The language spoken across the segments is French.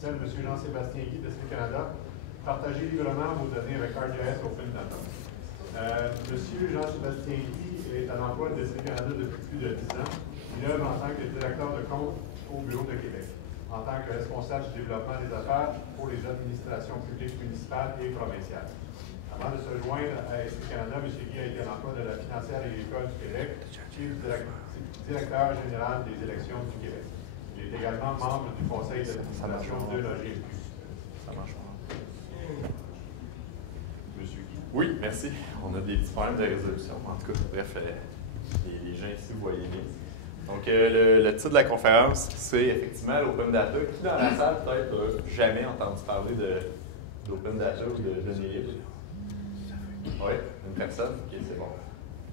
celle de M. Jean-Sébastien Guy de CIVIL Canada. Partagez librement vos données avec ArcGIS Open Data. M. Jean-Sébastien Guy est à l'emploi de CIVIL Canada depuis plus de 10 ans. Il œuvre en tant que directeur de compte au Bureau de Québec, en tant que responsable du développement des affaires pour les administrations publiques municipales et provinciales. Avant de se joindre à CIVIL Canada, M. Guy a été à l'emploi de la financière agricole du Québec et du directeur général des élections du Québec. Il est également membre du conseil d'administration de l'OGMQ. Ça marche pas. Monsieur Guy. Oui, merci. On a des petits problèmes de résolution. En tout cas, bref, les gens ici, vous voyez bien. Donc, le titre de la conférence, c'est effectivement l'Open Data. Qui dans la salle, peut-être, n'a jamais entendu parler de l'Open Data ou de données libres? Oui, une personne? Ok, c'est bon.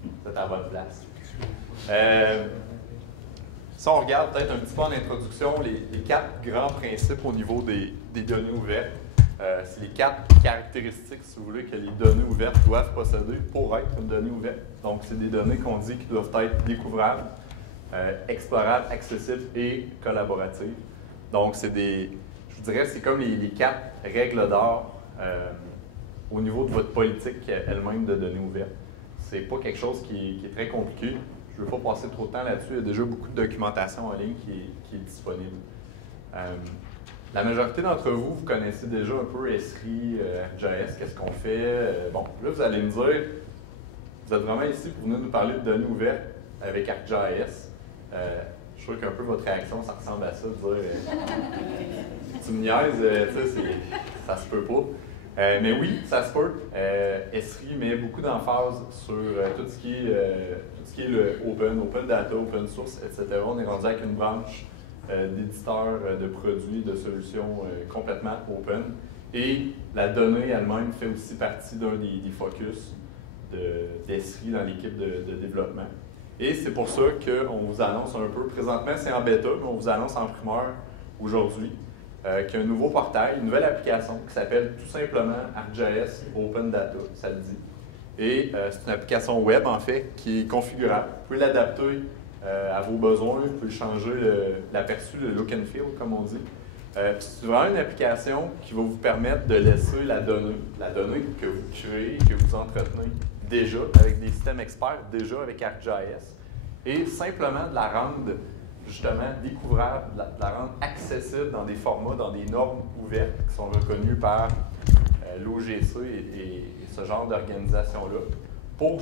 Vous êtes à la bonne place. Si on regarde peut-être un petit peu en introduction, les 4 grands principes au niveau des données ouvertes, c'est les 4 caractéristiques, si vous voulez, que les données ouvertes doivent posséder pour être une donnée ouverte. Donc, c'est des données qu'on dit qui doivent être découvrables, explorables, accessibles et collaboratives. Donc, c'est je vous dirais, c'est comme les 4 règles d'or au niveau de votre politique elle-même de données ouvertes. C'est pas quelque chose qui est très compliqué. Je ne veux pas passer trop de temps là-dessus. Il y a déjà beaucoup de documentation en ligne qui est disponible. La majorité d'entre vous, vous connaissez déjà un peu Esri, ArcGIS, qu'est-ce qu'on fait. Bon, là, vous allez me dire, vous êtes vraiment ici pour venir nous parler de données ouvertes avec ArcGIS. Je suis sûr qu'un peu votre réaction, ça ressemble à ça, de dire tu me niaises, ça se peut pas. Mais oui, ça se peut. Esri met beaucoup d'emphase sur tout ce qui est le open data, open source, etc. On est rendu avec une branche d'éditeurs de produits, de solutions complètement open. Et la donnée elle-même fait aussi partie d'un des focus d'Esri dans l'équipe de développement. Et c'est pour ça qu'on vous annonce un peu, présentement c'est en bêta, mais on vous annonce en primeur aujourd'hui qu'il y a un nouveau portail, une nouvelle application qui s'appelle tout simplement ArcGIS Open Data, ça le dit. Et c'est une application web en fait qui est configurable. Vous pouvez l'adapter à vos besoins, vous pouvez changer l'aperçu, le look and feel comme on dit. C'est vraiment une application qui va vous permettre de laisser la donnée que vous créez, que vous entretenez déjà avec des systèmes experts, déjà avec ArcGIS, et simplement de la rendre justement découvrable, de la rendre accessible dans des formats, dans des normes ouvertes qui sont reconnues par l'OGC et ce genre d'organisation-là, pour